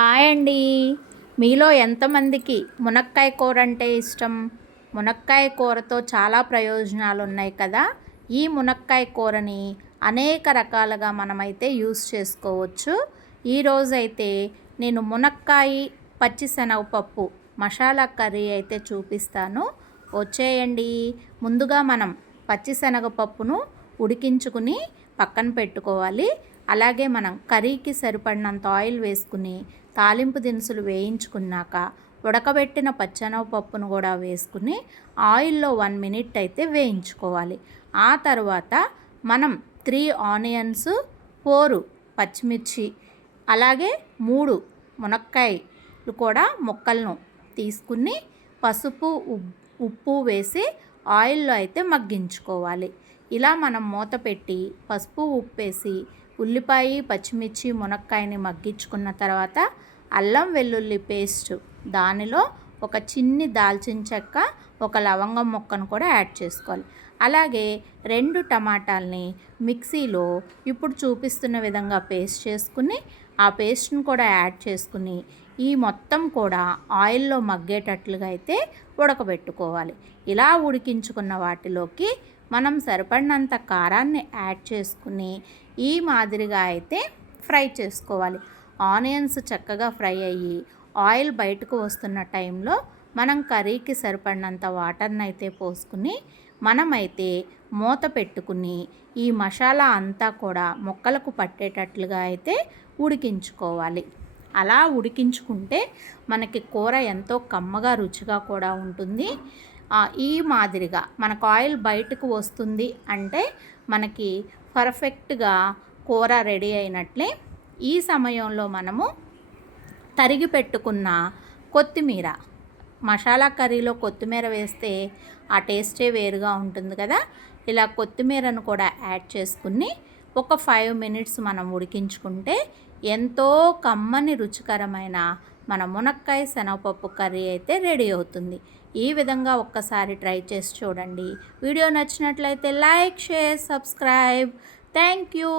Hi అండి. మీలో ఎంతమందికి మునక్కాయ కూర అంటే ఇష్టం? మునక్కాయ కూరతో చాలా ప్రయోజనాలు ఉన్నాయి కదా. ఈ మునక్కాయ కూరని అనేక రకాలుగా మనమైతే యూస్ చేసుకోవచ్చు. ఈరోజైతే నేను మునక్కాయ పచ్చిశనగపప్పు మసాలా కర్రీ అయితే చూపిస్తాను. వచ్చేయండి. ముందుగా మనం పచ్చిశనగపప్పును ఉడికించుకుని పక్కన పెట్టుకోవాలి. అలాగే మనం కర్రీకి సరిపడినంత ఆయిల్ వేసుకుని తాలింపు దినుసులు వేయించుకున్నాక ఉడకబెట్టిన పచ్చెనగపప్పును కూడా వేసుకుని ఆయిల్లో 1 మినిట్ అయితే వేయించుకోవాలి. ఆ తర్వాత మనం 3 ఆనియన్స్, 4 పచ్చిమిర్చి, అలాగే 3 మునక్కాయలు కూడా ముక్కలను తీసుకుని పసుపు ఉప్పు వేసి ఆయిల్లో అయితే మగ్గించుకోవాలి. ఇలా మనం మూత పెట్టి పసుపు ఉప్పు వేసి ఉల్లిపాయ, పచ్చిమిర్చి, మునక్కాయని మగ్గించుకున్న తర్వాత అల్లం వెల్లుల్లి పేస్ట్, దానిలో ఒక చిన్ని దాల్చిన చెక్క, ఒక లవంగం ముక్కను కూడా యాడ్ చేసుకోవాలి. అలాగే 2 టమాటాలని మిక్సీలో ఇప్పుడు చూపిస్తున్న విధంగా పేస్ట్ చేసుకుని ఆ పేస్ట్ని కూడా యాడ్ చేసుకుని ఈ మొత్తం కూడా ఆయిల్లో మగ్గేటట్లుగా అయితే ఉడకబెట్టుకోవాలి. ఇలా ఉడికించుకున్న వాటిలోకి మనం సరిపడినంత కారాన్ని యాడ్ చేసుకుని ఈ మాదిరిగా అయితే ఫ్రై చేసుకోవాలి. ఆనియన్స్ చక్కగా ఫ్రై అయ్యి ఆయిల్ బయటకు వస్తున్న టైంలో మనం కర్రీకి సరిపడినంత వాటర్ని అయితే పోసుకుని మనమైతే మూత పెట్టుకుని ఈ మసాలా అంతా కూడా ముక్కలకు పట్టేటట్లుగా అయితే ఉడికించుకోవాలి. అలా ఉడికించుకుంటే మనకి కూర ఎంతో కమ్మగా రుచిగా కూడా ఉంటుంది. ఈ మాదిరిగా మనకు ఆయిల్ బయటకు వస్తుంది అంటే మనకి పర్ఫెక్ట్గా కూర రెడీ అయినట్లే. ఈ సమయంలో మనము తరిగి పెట్టుకున్న కొత్తిమీర, మసాలా కర్రీలో కొత్తిమీర వేస్తే ఆ టేస్టే వేరుగా ఉంటుంది కదా. ఇలా కొత్తిమీరను కూడా యాడ్ చేసుకుని ఒక 5 మినిట్స్ మనం ఉడికించుకుంటే ఎంతో కమ్మని రుచికరమైన మన మునక్కాయ శనగపప్పు కర్రీ అయితే రెడీ అవుతుంది. ఈ విధంగా ఒక్కసారి ట్రై చేసి చూడండి. వీడియో నచ్చినట్లయితే like, share, subscribe. Thank you.